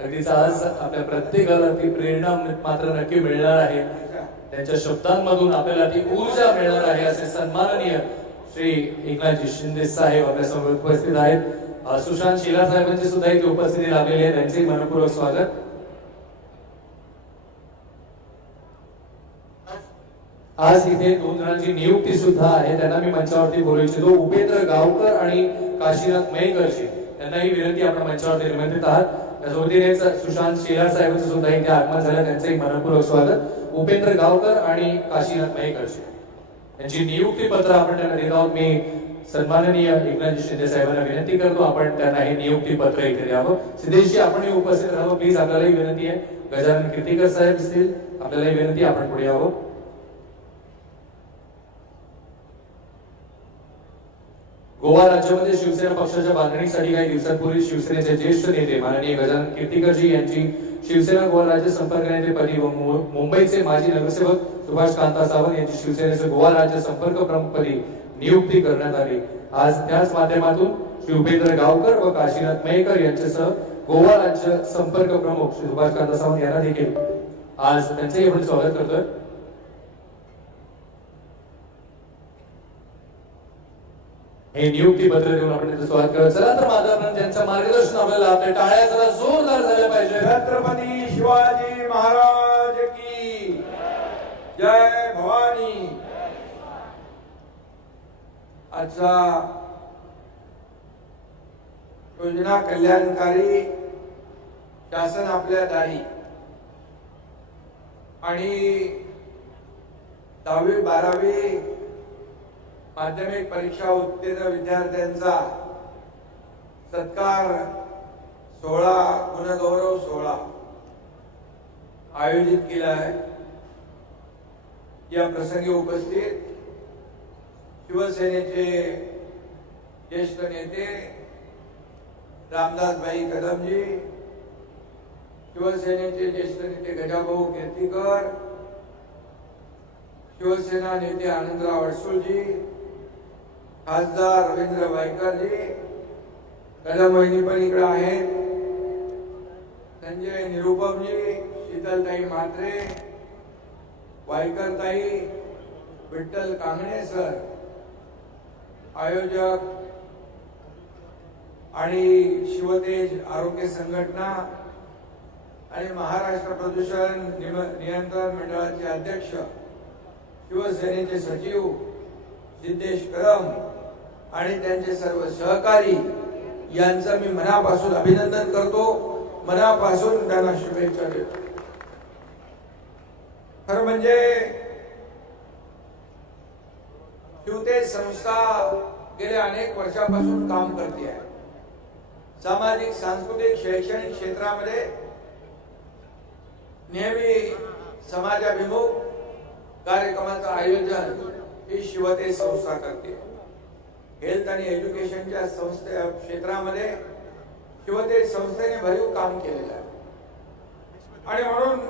अगदीच आज आपल्या प्रत्येकाला ती प्रेरणा मात्र नक्की मिळणार आहे. त्यांच्या शब्दांमधून आपल्याला ती ऊर्जा मिळणार आहे असे सन्माननीय श्री एकनाथजी शिंदे साहेब आपल्यासमोर उपस्थित आहेत. सुशांत शिला साहेबांची सुद्धा इथे उपस्थिती लाभलेली आहे. त्यांचे मनपूर्वक स्वागत. आज इथे दोन जणांची नियुक्ती सुद्धा आहे. त्यांना मी मंचावरती बोलू इच्छितो. उपेंद्र गावकर आणि काशीनाथ मयेकरशी त्यांना ही विनंती आपण मंचावरती निमंत्रित आहात. त्यासोबतीने सुशांत शेलार साहेबांचं सुद्धा इथे आगमन झालं. त्यांचे मनपूर्वक स्वागत. उपेंद्र गावकर आणि काशीनाथ मयेकरजी यांची नियुक्ती पत्र आपण त्यांना देत आहोत. मी सन्माननीय एकनाथजी शिंदे साहेबांना विनंती करतो. आपण त्यांना हे नियुक्ती पत्र इथे द्यावं. सिद्धेशजी आपणही उपस्थित राहावं. प्लीज आपल्यालाही विनंती आहे. गजानन कीर्तीकर साहेब असतील आपल्यालाही विनंती आहे, आपण पुढे यावं. गोवा राज्यामध्ये शिवसेना पक्षाच्या बांधणीसाठी काही दिवसांपूर्वी शिवसेनेचे ज्येष्ठ नेते माननीय गजानन कीर्तिकरजी यांची शिवसेना गोवा राज्य संपर्क नेतेपदी व मुंबईचे माजी नगरसेवक सुभाष कांता सावंत यांची शिवसेनेचे गोवा राज्य संपर्क प्रमुखपदी नियुक्ती करण्यात आली. आज त्याच माध्यमातून श्री उपेंद्र गावकर व काशीनाथ मयेकर यांच्यासह गोवा राज्य संपर्क प्रमुख श्री सुभाष कांता सावंत यांना देखील आज त्यांचंही आपण स्वागत करतोय. हे नियुक्ती पत्र देऊन आपण त्याचं स्वागत करत चला तर माझा ज्यांचं मार्गदर्शन आपल्याला आपल्या टाळ्या जरा जोरदार झाल्या पाहिजे. छत्रपती शिवाजी महाराज की जय भवानी. आजचा योजना कल्याणकारी शासन आपल्या दारी. आणि दहावी बारावी माध्यमिक परीक्षा उत्तीर्ण विद्यार्थ्यांचा सत्कार सोहळा गुणगौरव सोहळा आयोजित केला आहे. या प्रसंगी उपस्थित शिवसेनेचे ज्येष्ठ नेते रामदासभाई कदमजी शिवसेनेचे ज्येष्ठ नेते गजाभाऊ केतीकर शिवसेना नेते आनंदराव अडसूळजी खासदार रवींद्र वायकरजी कदम वहिनी पण इकडे आहेत. संजय निरुपमजी शीतलताई म्हात्रे वायकरताई विठ्ठल कांगणे सर आयोजक आणि शिवतेज आरोग्य संघटना आणि महाराष्ट्र प्रदूषण नियंत्रण मंडळाचे अध्यक्ष शिवसेनेचे सचिव सिद्धेश कदम आणि त्यांचे सर्व सहकारी यांचं मी मनापासून अभिनंदन करतो. मनापासून त्यांना शुभेच्छा देतो. खरं म्हणजे शिवतेज संस्था गेल्या अनेक वर्षापासून काम करते आहे. सामाजिक सांस्कृतिक शैक्षणिक क्षेत्रामध्ये नेहमी समाजाभिमुख कार्यक्रमाचं आयोजन ही शिवतेज संस्था करते. हेल्थ आणि एज्युकेशनच्या संस्थे क्षेत्रामध्ये किंवा ते संस्थेने भरीव काम केलेलं आहे. आणि म्हणून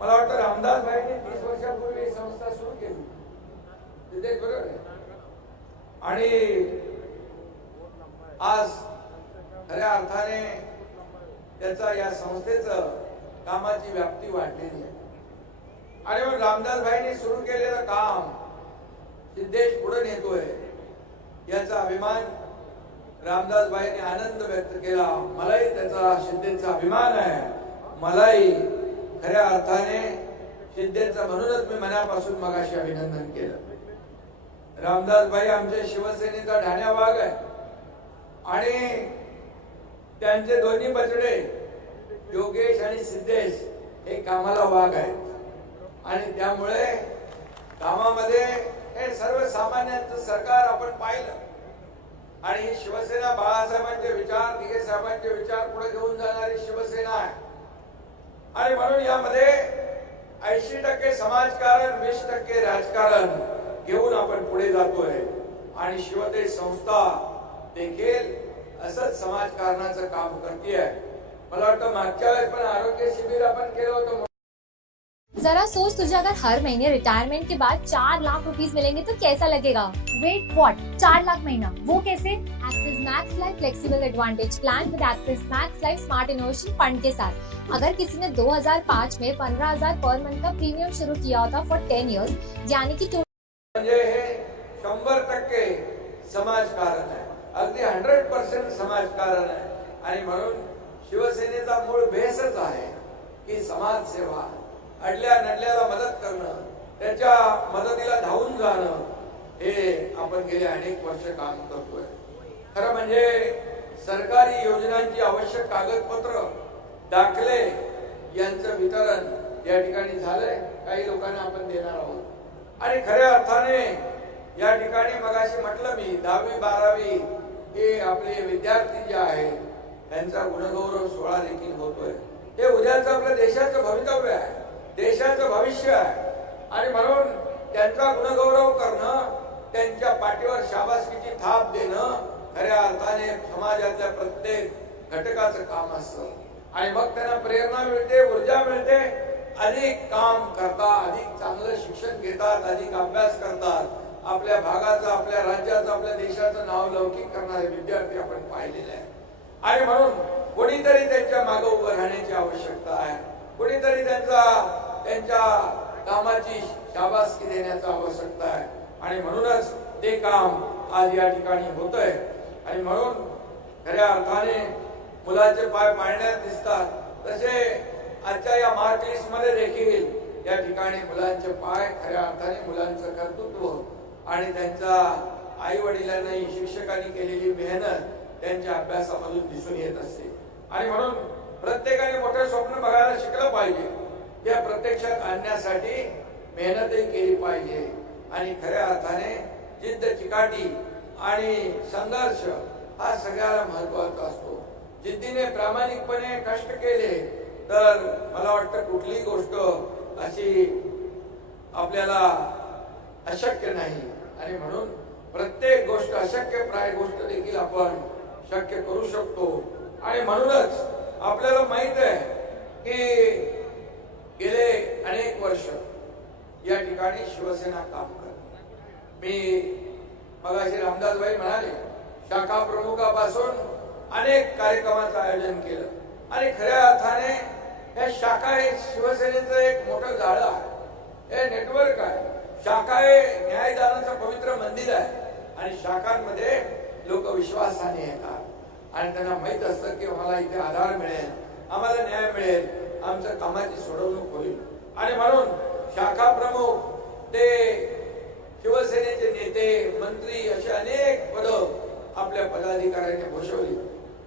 मला वाटतं रामदास भाईंनी तीस वर्षापूर्वी ही संस्था सुरू केली. तिथे बरोबर आहे. आणि आज खऱ्या अर्थाने त्याचा या संस्थेचं कामाची व्याप्ती वाढलेली आहे. आणि मग रामदास भाईंनी सुरू केलेलं काम सिद्धेश पुढे नेतोय. याचा अभिमान रामदास आनंद व्यक्त केला. मलाही त्याचा सिद्धेचा अभिमान आहे. मलाही खऱ्या अर्थाने सिद्धेचा म्हणूनच मी मनापासून मगाशी अभिनंदन केलं. रामदास भाई आमच्या शिवसेनेचा ढाण्या भाग आहे. आणि त्यांचे दोन्ही बचडे योगेश आणि सिद्धेश हे कामाला वाघ आहेत. आणि त्यामुळे कामामध्ये हे सर्वसामान्यांचं सरकार आणि ही शिवसेना बाळासाहेबांचे विचार दिघे साहेबांचे विचार पुढे घेऊन जाणारी शिवसेना आहे. आणि म्हणून यामध्ये ऐंशी टक्के समाजकारण वीस टक्के राजकारण घेऊन आपण पुढे जातोय. आणि शिवते संस्था देखील असंच समाजकारणाचं काम करते मला वाटतं मागच्या वेळेस पण आरोग्य शिबिर आपण केलं होतं जरा सोच तुझे अगर हर महीने रिटायरमेंट के बाद चार लाख रुपीस मिलेंगे तो कैसा लगेगा? वेट व्हाट चार लाख महीना? वो कैसे? Axis Max Life flexible advantage plan with Axis Max Life smart innovation fund के साथ। अगर किसी ने 2005 में 15000 पर मंथ का प्रीमियम शुरू किया होता फॉर 10 इयर्स यानी कि म्हणजे हे शंभर टक्के समाजकारण आहे अगदी हंड्रेड पर्सेंट समाजकारण आहे आणि म्हणून शिवसेनेचा मूळ बेसच आहे की समाजसेवा। अडल्या नडल्याला मदत करणं त्याच्या मदतीला धावून जाणं हे आपण गेले अनेक वर्ष काम करतोय. खरं म्हणजे सरकारी योजनांची आवश्यक कागदपत्र दाखले यांचं वितरण या ठिकाणी झालंय काही लोकांना आपण देणार आहोत. आणि खऱ्या अर्थाने या ठिकाणी मगाशी म्हटलं मी दहावी बारावी हे आपले विद्यार्थी जे आहेत त्यांचा गुणगौरव सोहळा देखील होतोय. हे उद्याचं आपल्या देशाचं भवितव्य आहे. देशाचं भविष्य आहे. आणि म्हणून त्यांचा गुणगौरव करणं त्यांच्या पाठीवर शाबासकीची थाप देणं खऱ्या अर्थाने समाजातल्या प्रत्येक घटकाचं काम असतं. आणि मग त्यांना प्रेरणा मिळते ऊर्जा मिळते. अधिक काम करतात अधिक चांगलं शिक्षण घेतात अधिक अभ्यास करतात. आपल्या भागाचं आपल्या राज्याचं आपल्या देशाचं नाव लौकिक करणारे विद्यार्थी आपण पाहिलेले आहे आणि म्हणून कोणीतरी त्यांच्या मागे उभं राहण्याची आवश्यकता आहे. कोणीतरी त्यांचा त्यांच्या कामाची शाबासकी देण्याची आवश्यकता आहे. आणि म्हणूनच ते काम आज या ठिकाणी होत आहे आणि म्हणून खऱ्या अर्थाने मुलाचे पाय पाळण्यात दिसतात. तसे आजच्या या मार्क लिस्टमध्ये देखील या ठिकाणी मुलांचे पाय खऱ्या अर्थाने मुलांचं कर्तृत्व आणि त्यांचा आई वडिलांनाही शिक्षकांनी केलेली मेहनत त्यांच्या अभ्यासामधून दिसून येत असते. आणि म्हणून प्रत्येकाने मोठे स्वप्न बघायला शिकलं पाहिजे. त्या प्रत्यक्षात आणण्यासाठी मेहनतही केली पाहिजे. आणि खऱ्या अर्थाने जिद्द चिकाटी आणि संघर्ष हा सगळ्याला महत्त्वाचा असतो. जिद्दीने प्रामाणिकपणे कष्ट केले तर मला वाटतं कुठलीही गोष्ट अशी आपल्याला अशक्य नाही. आणि म्हणून प्रत्येक गोष्ट अशक्य प्राय गोष्ट देखील आपण शक्य करू शकतो. आणि म्हणूनच आपल्याला माहीत आहे की गेले अनेक वर्ष. या ठिकाणी शिवसेना काम करते. मी मगाशी रामदासबाई म्हणाले शाखा प्रमुखापासून अनेक कार्यक्रमाचं आयोजन केलं. आणि खऱ्या अर्थाने हे शाखा हे शिवसेनेचं एक मोठं जाळं आहे. हे नेटवर्क आहे. शाखा हे न्यायदानाचं पवित्र मंदिर आहे. आणि शाखांमध्ये लोक विश्वासाने येतात. आणि त्यांना माहीत असतं की मला इथे आधार मिळेल आम्हाला न्याय मिळेल. आमच्या कामाची सोडवणूक होईल. आणि म्हणून शाखा प्रमुख ते शिवसेनेचे नेते मंत्री असे अनेक पद आपल्या पदाधिकाऱ्यांनी भूषवली.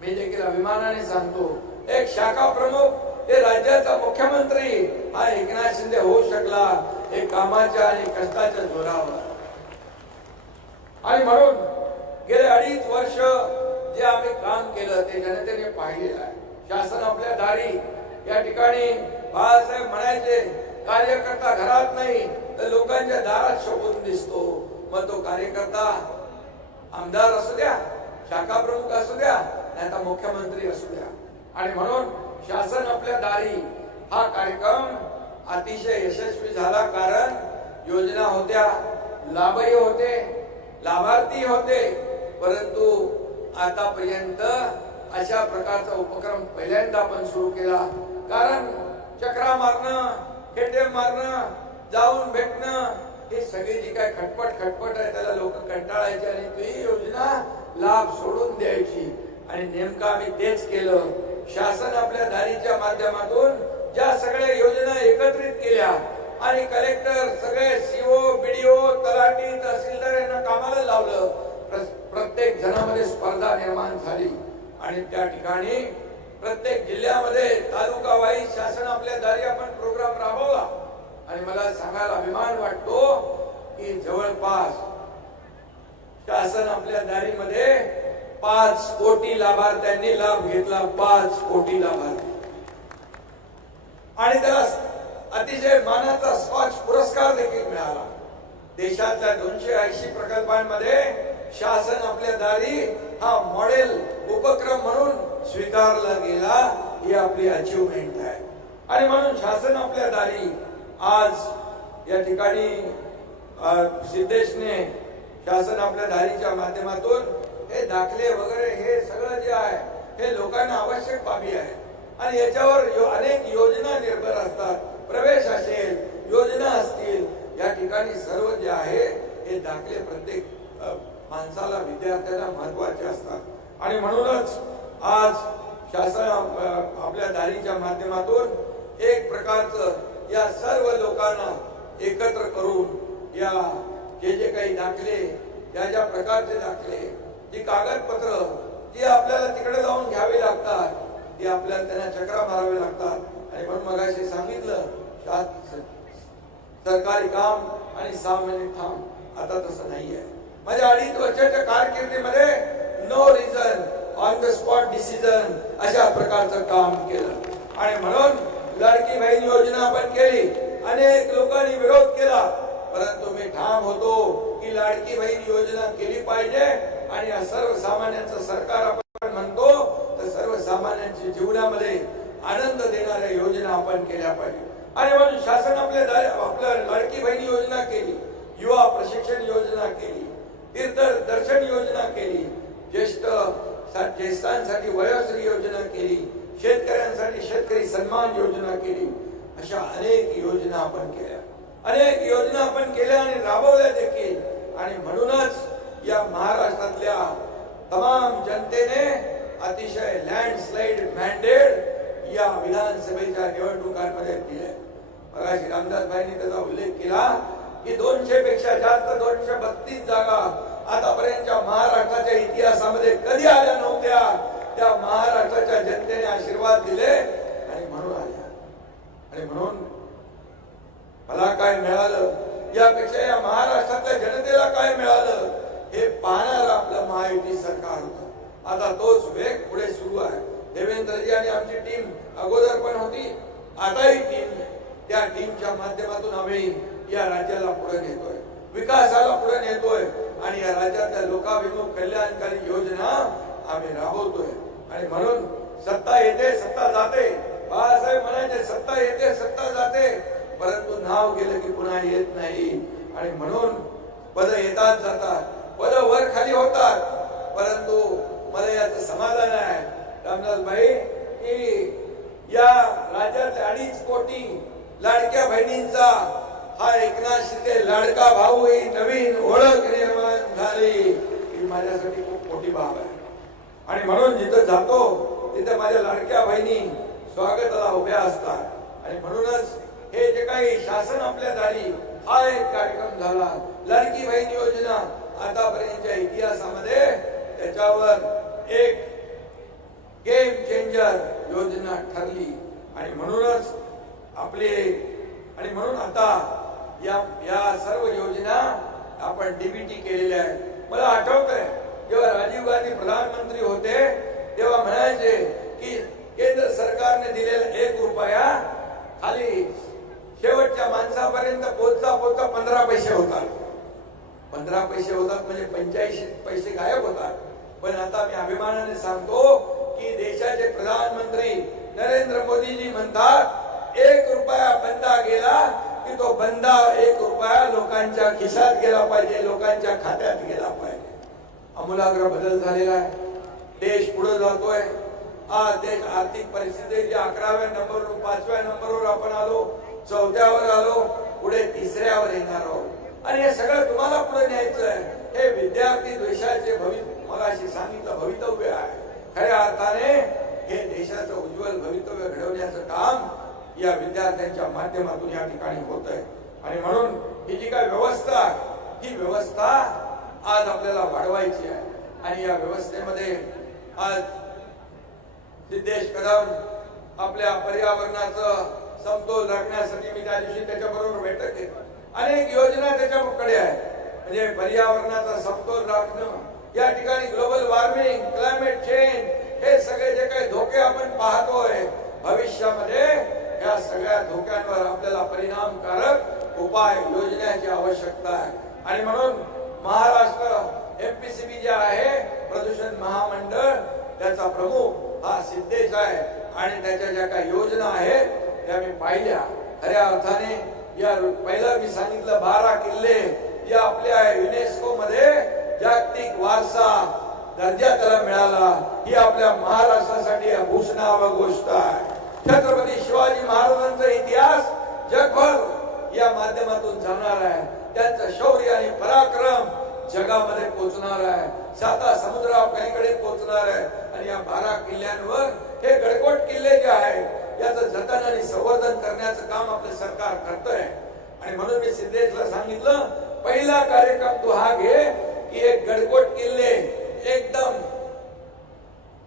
मी देखील अभिमानाने सांगतो एक शाखा प्रमुख ते राज्याचा मुख्यमंत्री हा एकनाथ शिंदे होऊ शकला हे कामाच्या आणि कष्टाच्या जोरावर. आणि म्हणून गेले अडीच वर्ष जे आम्ही काम केलं ते जनतेने पाहिलेलं आहे. शासन आपल्या दारी या ठिकाणी बाळासाहेब म्हणायचे कार्यकर्ता घरात नाही तर लोकांच्या दारात शोभून दिसतो. मग तो कार्यकर्ता आमदार असू द्या शाखा प्रमुख असू द्या नाही तर मुख्यमंत्री असू द्या. आणि म्हणून शासन आपल्या दारी हा कार्यक्रम अतिशय यशस्वी झाला कारण योजना होत्या लाभही होते लाभार्थी होते. परंतु आतापर्यंत अशा प्रकारचा उपक्रम पहिल्यांदा आपण सुरू केला. कारण चक्रा मारणं खेटे मारणं जाऊन भेटणं हे सगळी जी काय खटपट खटपट आहे त्याला लोक कंटाळायचे आणि ती योजना लाभ सोडून द्यायची. आणि नेमकं आम्ही तेच केलं. शासन आपल्या दारीच्या माध्यमातून ज्या सगळ्या योजना एकत्रित केल्या आणि कलेक्टर सगळे सीओ बीडीओ तलाठी तहसीलदार यांना कामाला लावलं. प्रत्येक जणामध्ये स्पर्धा निर्माण झाली. आणि त्या ठिकाणी प्रत्येक जिल्ह्यामध्ये तालुका वाईज शासन आपल्या दारी आपण प्रोग्राम राबवला. आणि मला सांगायला अभिमान वाटतो की जवळपास शासन आपल्या दारीमध्ये पाच कोटी लाभार्थ्यांनी लाभ घेतला पाच कोटी लाभार्थी. आणि त्याला अतिशय मानाचा स्कॉच पुरस्कार देखील मिळाला. देशातल्या दोनशे ऐंशी प्रकल्पांमध्ये शासन आपल्या दारी हा मॉडेल उपक्रम म्हणून स्वीकारला गेला ही आपली अचिव्हमेंट आहे. आणि म्हणून शासन आपल्या दारी आज या ठिकाणी सिद्धेशने शासन आपल्या दारीच्या माध्यमातून हे दाखले वगैरे हे सगळं जे आहे हे लोकांना आवश्यक बाबी आहे. आणि याच्यावर यो- अनेक योजना निर्भर असतात. प्रवेश असेल योजना असतील या ठिकाणी सर्व जे आहे हे दाखले प्रत्येक माणसाला विद्यार्थ्याला महत्त्वाचे असतात. आणि म्हणूनच आज शासन आपल्या दारीच्या माध्यमातून एक प्रकारचं या सर्व लोकांना एकत्र करून या जे जे काही दाखले या ज्या प्रकारचे दाखले जी कागदपत्र जी आपल्याला तिकडे जाऊन घ्यावी लागतात ती आपल्याला त्यांना चक्रा मारावे लागतात. आणि म्हणून मगाशी सांगितलं सरकारी काम आणि सामान्य काम आता तसं नाहीये. माझ्या अडीच वर्षाच्या कारकिर्दीमध्ये no reason on the spot decision अशा प्रकारचं काम केलं. आणि म्हणून लाडकी बहीण योजना आपण केली. अनेक लोकांनी विरोध केला. परंतु मी ठाम होतो की लाडकी बहीण योजना केली पाहिजे. आणि सर्वसामान्यांचं सरकार आपण म्हणतो तर सर्वसामान्यांच्या जीवनामध्ये आनंद देणाऱ्या योजना आपण केल्या पाहिजे. आणि म्हणून शासन आपल्या आपल्या लाडकी योजना केली. युवा प्रशिक्षण योजना केली. तीर्थ दर्शन योजना केली. ज्येष्ठ ज्येष्ठांसाठी वयोश्री योजना केली शेतकऱ्यांसाठी शेतकरी सन्मान योजना केली अशा अनेक योजना आपण केल्या. अनेक योजना आपण केल्या आणि राबवल्या देखील. आणि म्हणूनच या महाराष्ट्रातल्या तमाम जनतेने अतिशय लँडस्लाइड मॅन्डेट या विधानसभेच्या निवडणुकांमध्ये दिले मगाशी रामदास भाईंनी त्याचा उल्लेख केला की दोनशे पेक्षा जास्त दोनशे बत्तीस जागा आतापर्यंतच्या महाराष्ट्राच्या इतिहासामध्ये कधी आल्या नव्हत्या त्या महाराष्ट्राच्या जनतेने आशीर्वाद दिले आणि म्हणून आल्या. आणि म्हणून मला काय मिळालं? यापेक्षा या महाराष्ट्रातल्या जनतेला काय मिळालं? हे पाहणार आपलं महायुती सरकार होत. आता तोच वेग पुढे सुरू आहे. देवेंद्रजी आणि आमची टीम अगोदर पण होती आताही टीम त्या टीमच्या माध्यमातून आम्ही या राज्याला पुढे नेतोय. विकासाला पुढे नेतोय. आणि या राज्यातल्या लोकाभिमुख कल्याणकारी योजना आम्ही राबवतोय. आणि म्हणून सत्ता येते सत्ता जाते. बाळासाहेब म्हणायचे सत्ता येते सत्ता जाते. परंतु नाव गेलं की पुन्हा येत नाही. आणि म्हणून पद येतात जातात. पद वर खाली होतात. परंतु मला याचं समाधान आहे. रामदास भाई की या राज्यात अडीच कोटी लाडक्या बहिणींचा हा एकनाथ शिंदे लाडका भाऊ ही नवीन ओळख निर्माण झाली. ही माझ्यासाठी खूप मोठी बाब आहे. आणि म्हणून जिथं जातो तिथे माझ्या लाडक्या बहिणी स्वागताला उभ्या असतात. आणि म्हणूनच हे जे काही शासन आपल्या दारी हा एक कार्यक्रम झाला. लाडकी बहीण योजना आतापर्यंतच्या इतिहासामध्ये त्याच्यावर एक गेम चेंजर योजना ठरली. आणि म्हणूनच आपले आणि म्हणून आता या या सर्व योजना आपण डीबीटी केलेल्या आहेत. मला आठवत आहे जेव्हा राजीव गांधी प्रधानमंत्री होते तेव्हा म्हणायचे की केंद्र सरकारने दिलेला एक रुपया खाली शेवटच्या माणसापर्यंत पोचता पोचता पंधरा पैसे होतात. पंधरा पैसे होतात म्हणजे पंच्याऐंशी पैसे गायब होतात. पण आता मी अभिमानाने सांगतो की देशाचे प्रधानमंत्री नरेंद्र मोदीजी म्हणतात एक रुपया बंदा गेला की तो बंदा एक रुपया लोकांच्या खिशात गेला पाहिजे लोकांच्या खात्यात गेला पाहिजे. अमूलाग्र बदल झालेला आहे. देश पुढे जातोय. हा देश आर्थिक परिस्थितीच्या अकराव्या नंबरवर पाचव्या नंबरवर आपण आलो चौथ्यावर आलो पुढे तिसऱ्यावर येणार आहोत. आणि हे सगळं तुम्हाला पुढे न्यायचं आहे. हे विद्यार्थी देशाचे भविष्य मगाशी सांगितलं भवितव्य आहे. खऱ्या अर्थाने हे देशाचं उज्ज्वल भवितव्य घडवण्याचं काम या विद्यार्थ्यांच्या माध्यमातून या ठिकाणी होत आहे. आणि म्हणून ही जी काय व्यवस्था ही व्यवस्था आज आपल्याला वाढवायची आहे. आणि या व्यवस्थेमध्ये आज सिद्धेश कदम आपल्या पर्यावरणाचं समतोल राखण्यासाठी मी त्या दिवशी त्याच्याबरोबर बैठक घेतली. अनेक योजना त्याच्याकडे आहे म्हणजे पर्यावरणाचा समतोल राखणं या ठिकाणी ग्लोबल वॉर्मिंग क्लायमेट चेंज हे सगळे जे काही धोके आपण पाहतोय भविष्यामध्ये या सगळ्या धोक्यांवर आपल्याला परिणामकारक उपाय योजण्याची आवश्यकता आहे. आणि म्हणून महाराष्ट्र एमपीसीबी जे आहे प्रदूषण महामंडळ त्याचा प्रमुख हा सिद्धेश आहे. आणि त्याच्या ज्या काही योजना आहेत त्या मी पाहिल्या. खऱ्या अर्थाने या पहिलं मी सांगितलं बारा किल्ले या आपल्या युनेस्को मध्ये जागतिक वारसा दर्जा त्याला मिळाला. ही आपल्या महाराष्ट्रासाठी भूषणाव गोष्ट आहे. छत्रपती शिवाजी महाराजांचा इतिहास जगभर या माध्यमातून जाणार आहे. त्यांचं शौर्य आणि पराक्रम जगामध्ये पोहोचणार आहे. साता समुद्रापलीकडे पोहोचणार आहे. आणि या बारा किल्ल्यांवर हे गडकोट किल्ले जे आहे याचं जतन आणि संवर्धन करण्याचं काम आपलं सरकार करतंय. आणि म्हणून मी सिद्धेशला सांगितलं पहिला कार्यक्रम तू हा घे की एक गडकोट किल्ले एकदम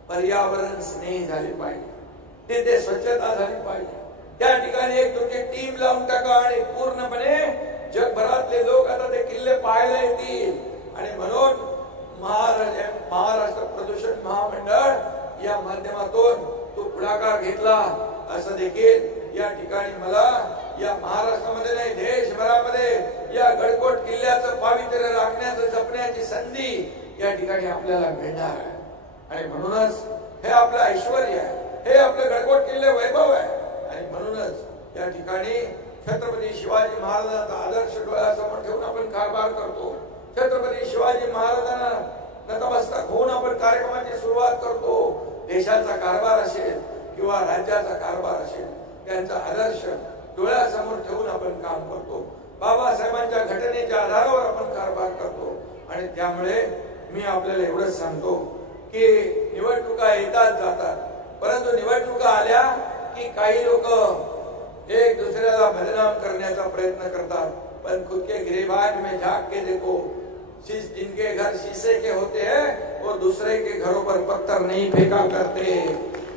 पर्यावरण स्नेही झाले पाहिजे. तिथे स्वच्छता झाली पाहिजे. त्या ठिकाणी एक तुमची टीम लावून टाका आणि पूर्णपणे जगभरातले लोक आता ते किल्ले पाहायला येतील. आणि म्हणून महाराज महाराष्ट्र प्रदूषण महामंडळ या माध्यमातून तो पुढाकार घेतला. असं देखील या ठिकाणी मला या महाराष्ट्रामध्ये नाही देशभरामध्ये या गडकोट किल्ल्याचं पावित्र्य राखण्याचं जपण्याची संधी या ठिकाणी आपल्याला मिळणार आहे. आणि म्हणूनच हे आपलं ऐश्वर आहे. हे आपलं गडकोट किल्ले वैभव आहे. आणि म्हणूनच या ठिकाणी छत्रपती शिवाजी महाराजांचा आदर्श डोळ्यासमोर ठेवून आपण कारभार करतो. छत्रपती शिवाजी महाराजांना नतमस्तक होऊन आपण कार्यक्रमाची सुरुवात करतो. देशाचा कारभार असेल किंवा राज्याचा कारभार असेल त्यांचा आदर्श डोळ्यासमोर ठेवून आपण काम करतो. बाबासाहेबांच्या घटनेच्या आधारावर आपण कारभार करतो. आणि त्यामुळे मी आपल्याला एवढंच सांगतो की निवडणुका येतात जातात. परंतु निवडणुका आल्या की काही लोक एक दुसऱ्याला बदनाम करण्याचा प्रयत्न करतात. पण खुद के गिरेबाज में झाक के देखो शीश जिनके घर शीशे के होते हैं वो दूसरे के घरों पर पत्थर नहीं फेंका करते।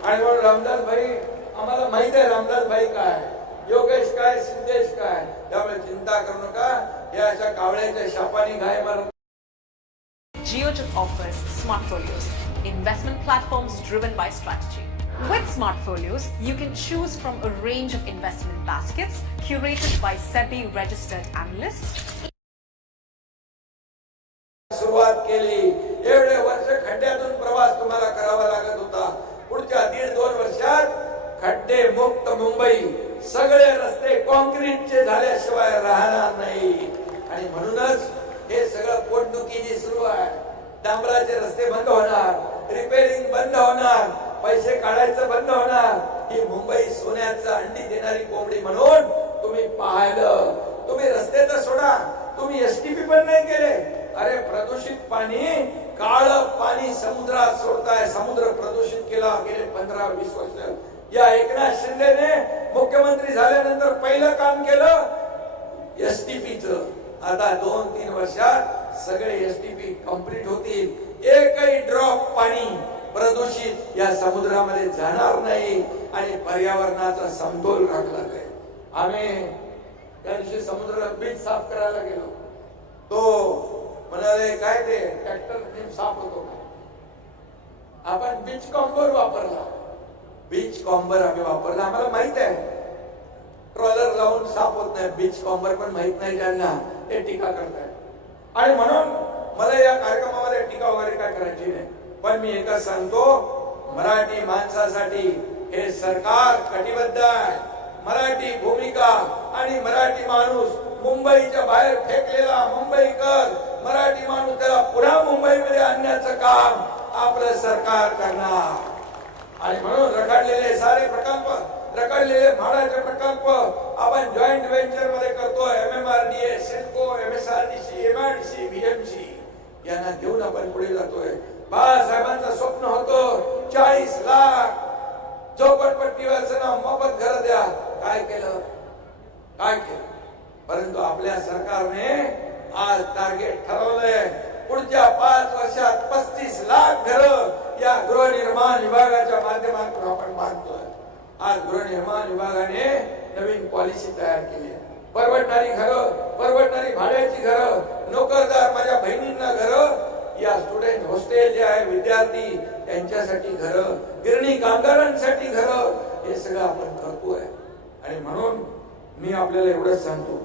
आणि म्हणून रामदास भाई आम्हाला माहीत आहे रामदास भाई काय योगेश काय सिद्धेश काय त्यामुळे चिंता करू नका या अशा कावळ्याच्या शापाने घाय मारत Geojet offers Smartfolios, investment platforms driven by strategy. With Smartfolios, you can choose from a range of investment baskets curated by SEBI registered analysts. सुरुवात केली. एवढे वर्ष खड्ड्यातून प्रवास तुम्हाला करावा लागत होता. पुढच्या दीड दोन वर्षात खड्डे मुक्त मुंबई. सगळे रस्ते कॉन्क्रीटचे झाल्याशिवाय राहणार नाही. आणि म्हणूनच हे सगळं पोटदुखी जी सुरू आहे डांबराचे रस्ते बंद होणार. रिपेरिंग बंद होणार. पैसे काढायचं बंद होणार. ही मुंबई सोन्याचं अंडी देणारी कोंबडी म्हणून तुम्ही पाहिलं. तुम्ही रस्ते तर सोडा. तुम्ही एसटीपी पण नाही केले. अरे प्रदूषित पाणी काळ पाणी समुद्रात सोडताय. समुद्र प्रदूषित केला गेले पंधरा वीस वर्ष. या एकनाथ शिंदेने मुख्यमंत्री झाल्यानंतर पहिलं काम केलं एसटीपीच आता दोन तीन वर्षात सगळे एसटीपी कंप्लीट होतील. एकही ड्रॉप पाणी प्रदूषित या समुद्रामध्ये जाणार नाही आणि पर्यावरणाचा समतोल राखला जाईल. आम्ही त्या दिवशी समुद्र बीच साफ करायला गेलो. तो म्हणाले काय ते? ट्रॅक्टर साफ होतो आपण बीच कॉम्बर वापरला. बीच कॉम्बर आम्ही वापरला. आम्हाला माहीत आहे. ट्रॉलर लावून साफ होत नाही. बीच कॉम्बर पण माहीत नाही ज्यांना. ते टीका करतायत. आणि म्हणून मला या कार्यक्रमामध्ये टीका वगैरे काय करायची नाही. पण मी एकच सांगतो मराठी माणसासाठी हे सरकार कटिबद्ध आहे. मराठी भूमिका आणि मराठी माणूस मुंबईच्या बाहेर फेकलेला मुंबईकर मराठी माणूस त्याला पुन्हा मुंबईमध्ये आणण्याचं काम आपलं सरकार करणार. आणि म्हणून रखडलेले सारे प्रकल्प रखडलेले म्हाडाचे प्रकल्प आपण जॉईंट व्हेंचरमध्ये करतोय. M M R D A CIDCO M S R D C M R D C BMC यांना घेऊन आपण पुढे जातोय. बाळासाहेबांचं स्वप्न होतं चाळीस लाख झोपडपट्टीवर मोफत घर द्या. काय केलं? काय केलं? परंतु आपल्या सरकारने आज टार्गेट ठरवलंय. पुढच्या पाच वर्षात पस्तीस लाख घर या गृहनिर्माण विभागाच्या माध्यमातून आपण बांधतोय. आज गृहनिर्माण विभागाने नवीन पॉलिसी तयार केली परवडणारी घरं परवडणारी भाड्याची घरं नोकरदार माझ्या बहिणींना घरं या स्टुडंट हॉस्टेल जे आहे विद्यार्थी त्यांच्यासाठी घरं गिरणी कामगारांसाठी घरं हे सगळं आपण करतोय. आणि म्हणून मी आपल्याला एवढंच सांगतो.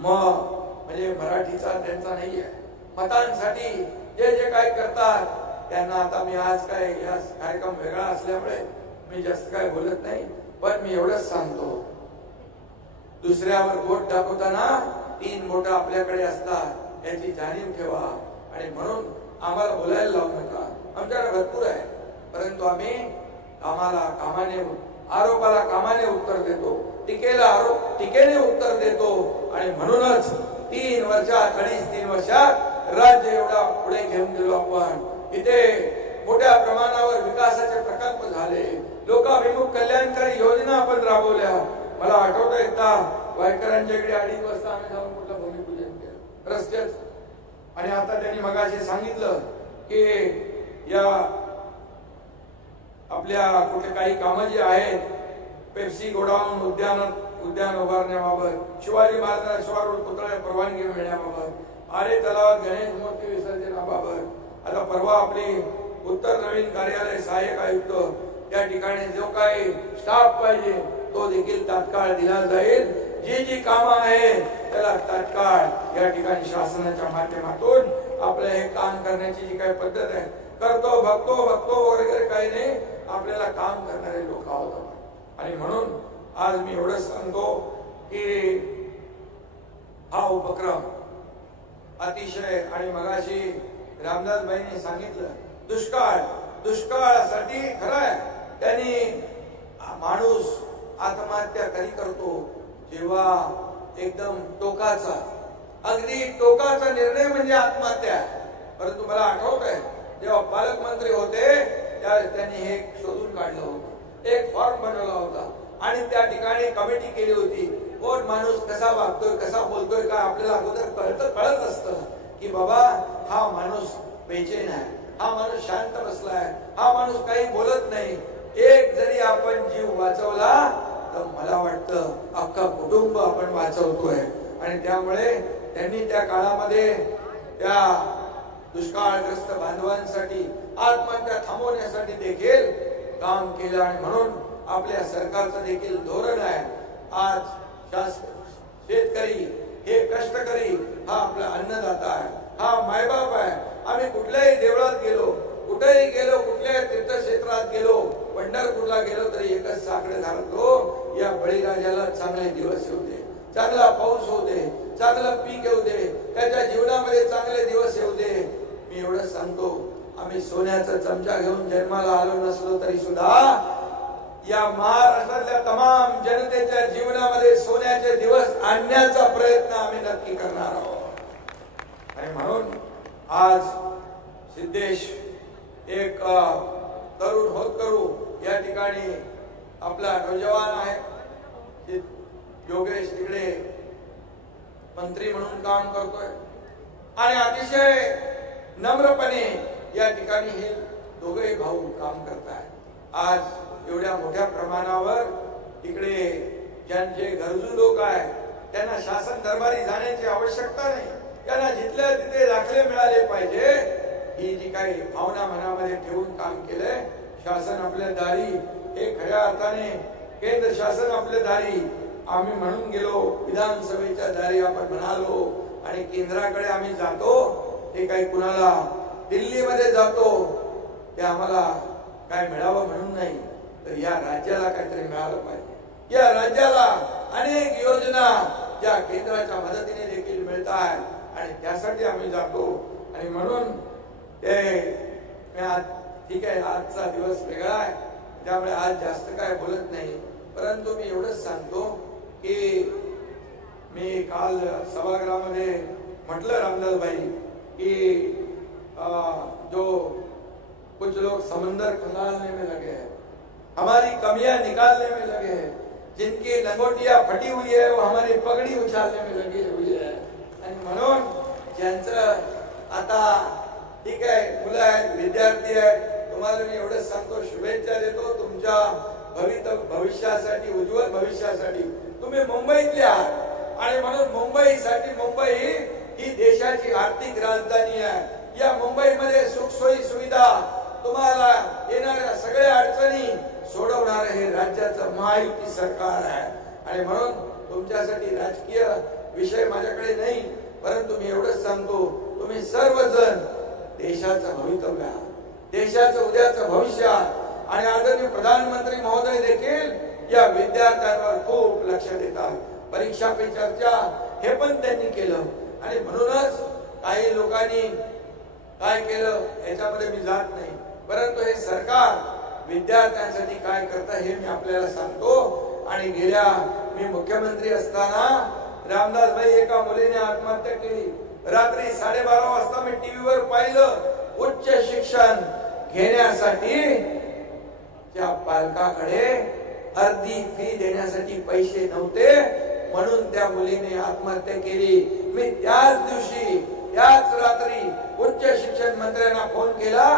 मग म्हणजे मराठीचा त्यांचा नाही आहे मतांसाठी जे जे काय करतात त्यांना आता मी आज काय या कार्यक्रम वेगळा असल्यामुळे मी जास्त काय बोलत नाही पण मी एवढंच सांगतो. दुसऱ्यावर बोट टाकवताना तीन बोट आपल्याकडे असतात याची जाणीव ठेवा. आणि म्हणून आम्हाला बोलायला लावू नका. आमच्याकडे भरपूर आहे. परंतु आम्ही कामाला कामाने आरोपाला कामाने उत्तर देतो. टीकेला आरोप टीकेने उत्तर देतो. आणि म्हणूनच तीन वर्षात अडीच तीन वर्षात राज्य एवढा पुढे घेऊन गेलो आपण. इथे मोठ्या प्रमाणावर विकासाचे प्रकल्प झाले. लोकाभिमुख कल्याणकारी योजना आपण राबवल्या. मला आठवतं एकदा वायकरांच्याकडे अडीच वाजता आम्ही जाऊन कुठलं भूमिपूजन केलं. रस्त्याचं आणि आता त्यांनी मगाशी सांगितलं की या आपल्या कुठे काही कामं जी आहेत पेप्सी गोडाऊन उद्यान उद्यान उभारण्याबाबत शिवाजी महाराज शिवारूढ पुतळ्या परवानगी मिळण्याबाबत आरे तलावात गणेश मूर्ती विसर्जनाबाबत आता परवा आपली उत्तर नवीन कार्यालय सहाय्यक आयुक्त त्या ठिकाणी जो काही स्टाफ पाहिजे तो देखील तात्काळ दिला जाईल. जी जी कामं आहेत त्याला तत्काळ या ठिकाणी शासनाच्या माध्यमातून आपलं हे काम करण्याची जी काही पद्धत आहे करतो बघतो बघतो वगैरे काही नाही आपल्याला काम करणारे लोक आहोत. आणि म्हणून आज मी एवढंच सांगतो की हा उपक्रम अतिशय आणि मगाशी रामदास भाईने सांगितलं दुष्काळ दुष्काळासाठी खरं आहे त्यांनी माणूस आत्महत्या कधी करतो? जेव्हा एकदम टोकाचा अगदी टोकाचा निर्णय म्हणजे आत्महत्या. परंतु मला आठवत आहे जेव्हा पालकमंत्री होते त्या त्यांनी हे शोधून काढलं होतं. एक फॉर्म बनवला होता. आणि त्या ठिकाणी कमिटी केली होती. कोण माणूस कसा वागतोय कसा बोलतोय का आपल्याला अगोदर कळत कळत असतं की बाबा हा माणूस बेचैन आहे. हा माणूस शांत बसलाय. हा माणूस काही बोलत नाही. एक जरी आपण जीव वाचवला तर मला वाटतं अख्खा कुटुंब आपण वाचवतोय. आणि त्यामुळे त्यांनी त्या काळामध्ये त्या दुष्काळग्रस्त बांधवांसाठी आत्महत्या थांबवण्यासाठी देखील काम केलं आणि म्हणून आपल्या सरकारचं देखील धोरण आहे. आज शेतकरी हे कष्टकरी हा आपला अन्नदाता आहे. हा मायबाप आहे. आम्ही कुठल्याही देवळात गेलो कुठेही गेलो कुठल्याही तीर्थक्षेत्रात गेलो पंढरपूरला गेलो तरी एकच साकडे घालतो या बळीराजाला चांगले दिवस येऊ दे चांगला पाऊस होऊ दे चांगलं पीक येऊ दे त्याच्या जीवनामध्ये चांगले दिवस येऊ दे मी एवढंच सांगतो आम्ही सोन्याचा चमचा घेऊन जन्माला आलो नसलो तरी सुद्धा या महाराष्ट्रातल्या तमाम जनतेच्या जीवनामध्ये सोन्याचे दिवस आणण्याचा प्रयत्न आम्ही नक्की करणार आहोत. आणि म्हणून आज सिद्धेश एक तरुण होत करू या ठिकाणी आपला नौजवान आहे. योगेश तिकडे मंत्री म्हणून काम करतोय. आणि अतिशय नम्रपणे या ठिकाणी हे दोघे भाऊ काम करताय आज एवढ्या मोठ्या प्रमाणावर इकडे ज्यांचे गरजू लोक आहेत त्यांना शासन दरबारी जाण्याची आवश्यकता नाही. त्यांना जिथल्या तिथे दाखले मिळाले पाहिजे ही जी काही भावना मनामध्ये ठेवून काम केलंय शासन आपल्या दारी हे खऱ्या अर्थाने केंद्र शासन आपल्या दारी. आम्ही म्हणून गेलो विधानसभेच्या दारी आपण म्हणालो आणि केंद्राकडे आम्ही जातो हे काही कुणाला दिल्लीमध्ये जातो ते आम्हाला काय मिळावं म्हणून नाही तर या राज्याला काहीतरी मिळालं पाहिजे. या राज्याला अनेक योजना ज्या केंद्राच्या मदतीने देखील मिळत आहेत आणि त्यासाठी आम्ही जातो. आणि म्हणून ते आज ठीक आहे आजचा दिवस वेगळा आहे. त्यामुळे आज जास्त काय बोलत नाही. परंतु मी एवढंच सांगतो की मी काल सभागृहामध्ये म्हटलं रामदास भाई की आ, जो कुछ लोग समंदर खंगालने में लगे हैं हमारी कमियां निकालने में लगे हैं जिनकी लंगोटिया फटी हुई है वो हमारी पगड़ी उछालने में लगी हुई है। आणि म्हणून ज्यांचं आता ठीक आहे मुलं आहेत विद्यार्थी आहेत तुम्हाला मी एवढंच सांगतो शुभेच्छा देतो तुमच्या भवित भविष्यासाठी उज्ज्वल भविष्यासाठी. तुम्ही मुंबईतले आहात आणि म्हणून मुंबईसाठी मुंबई ही देशाची आर्थिक राजधानी आहे. या मुंबईमध्ये सुखसोयी सुविधा तुम्हाला येणाऱ्या सगळ्या अडचणी सोडवणार हे राज्याचं महायुती सरकार आहे. आणि म्हणून तुमच्यासाठी राजकीय विषय माझ्याकडे नाही परंतु मी एवढंच सांगतो तुम्ही सर्व देशाचं भवितव्य देशाचं उद्याचं भविष्य आहात. आणि आदरणीय प्रधानमंत्री महोदय देखील या विद्यार्थ्यांवर खूप लक्ष देतात परीक्षा पे चर्चा हे पण त्यांनी केलं. आणि म्हणूनच काही लोकांनी काय केलं याच्यामध्ये मी जात नाही. परंतु हे सरकार विद्यार्थ्यांसाठी काय करतं हे मी आपल्याला सांगतो. आणि गेल्या मी मुख्यमंत्री असताना रामदासभाई एका मुलीने आत्महत्या केली. रात्री साडेबारा वाजता मी टीव्हीवर पाहिलं उच्च शिक्षण घेण्यासाठी त्या पालकाकडे अर्धी फी देण्यासाठी पैसे नव्हते. म्हणून त्या मुलीने आत्महत्या केली. मी त्याच दिवशी त्याच रात्री उच्च शिक्षण मंत्र्यांना फोन केला.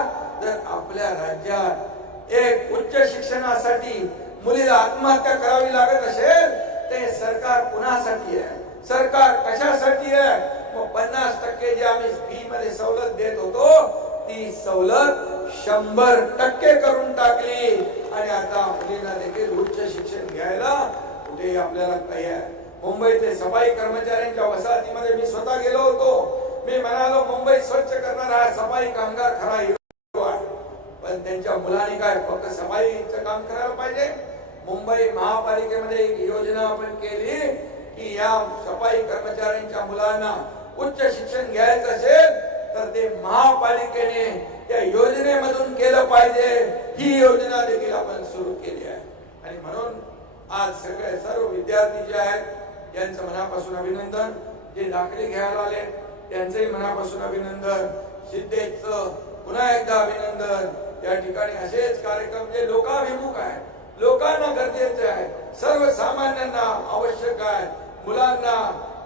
तर आपल्या राज्यात एक उच्च शिक्षणासाठी मुलीला आत्महत्या करावी लागत असेल ते सरकार कुणासाठी आहे? सरकार कशासाठी आहे? पन्नास टक्के जे आम्ही फी मध्ये सवलत देत होतो ती सवलत शंभर टक्के करून टाकली. आणि आता मुलींना देखील उच्च शिक्षण घ्यायला कुठे आपल्याला तयार. आहे मुंबईतले सफाई कर्मचाऱ्यांच्या वसाहतीमध्ये मी स्वतः गेलो होतो. मी म्हणालो मुंबई स्वच्छ करणारा हा सफाई कामगार खरा हिरो आहे. पण त्यांच्या मुलांनी काय फक्त सफाईचं काम करायला पाहिजे? मुंबई महापालिकेमध्ये एक योजना आपण केली की या सफाई कर्मचाऱ्यांच्या मुलांना उच्च शिक्षण घ्यायचं असेल तर ते महापालिकेने त्या योजनेमधून केलं पाहिजे. ही योजना देखील आपण सुरू केली आहे. आणि म्हणून आज सगळे सर्व विद्यार्थी जे आहेत यांचं मनापासून अभिनंदन. जे दाखले घ्यायला आले त्यांचंही मनापासून अभिनंदन. सिद्धेचं पुन्हा एकदा अभिनंदन. त्या ठिकाणी असेच कार्यक्रम जे लोकाभिमुख आहेत लोकांना गरजेचे आहे सर्वसामान्यांना आवश्यक आहे मुलांना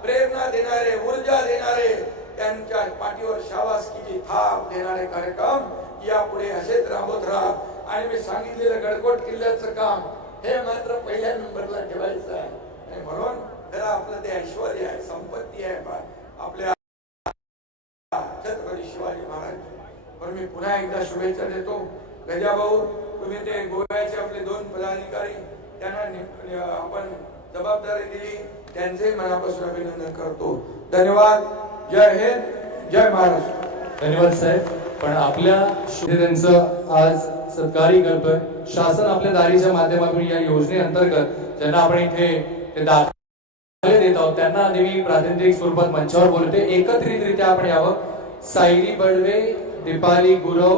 प्रेरणा देणारे ऊर्जा देणारे त्यांच्या पाठीवर शाबासकीची थाप देणारे कार्यक्रम यापुढे असेच राबवत राहा. आणि मी सांगितलेलं गडकोट किल्ल्याचं काम हे मात्र पहिल्या नंबरला ठेवायचं आहे. आणि म्हणून खरं आपलं ते ऐश्वर आहे संपत्ती आहे आपल्या छत्रपती शिवाजी महाराज. पण मी पुन्हा एकदा शुभेच्छा देतो. गजाभाऊ तुम्ही ते गोव्याचे आपले दोन पदाधिकारी त्यांना आपण जबाबदारी दिली. त्यांचे मनापासून अभिनंदन करतो. धन्यवाद. जय हिंद. जय महाराष्ट्र. धन्यवाद साहेब. पण आपल्या त्यांचं आज सत्कारही करतोय. शासन आपल्या दारीच्या माध्यमातून या योजनेअंतर्गत ज्यांना आपण इथे ते दाखले देत आहोत त्यांना नेहमी प्रातिनिधिक स्वरूपात मंचावर बोलते. एकत्रितरित्या आपण यावं. सायली बडवे दीपाली गुरव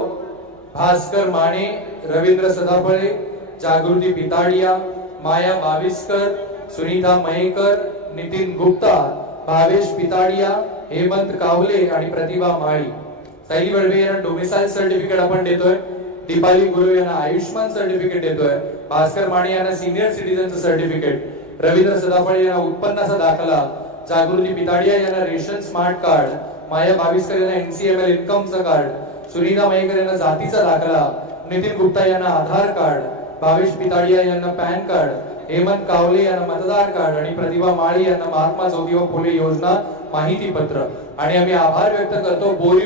भास्कर माने रवींद्र सदाफळे जागृती पिताडिया माया बाविस्कर सुनीता मयेकर नितीन गुप्ता भावेश पिताडिया हेमंत कावले आणि प्रतिभा माळी. साई बडवे यांना डोमिसाईल सर्टिफिकेट आपण देतोय. दीपाली गुरु यांना आयुष्मान सर्टिफिकेट देतोय. भास्कर माने यांना सिनियर सिटीजनचं सर्टिफिकेट रवींद्र सदाफळे यांना उत्पन्नाचा दाखला. जागृती पिताडिया यांना ration smart card Maya Baviskar यांना एनसीएमएल इन्कमचं कार्ड सुनीता मयेकर यांना जातीचा दाखला. नितीन गुप्ता यांना आधार कार्ड भावेश पिताडिया यांना पॅन कार्ड हेमंत कावले यांना मतदार कार्ड आणि प्रतिभा माळी यांना महात्मा ज्योतिबा फुले योजना माहिती पत्र आणि आम्ही आभार व्यक्त करतो. बोरी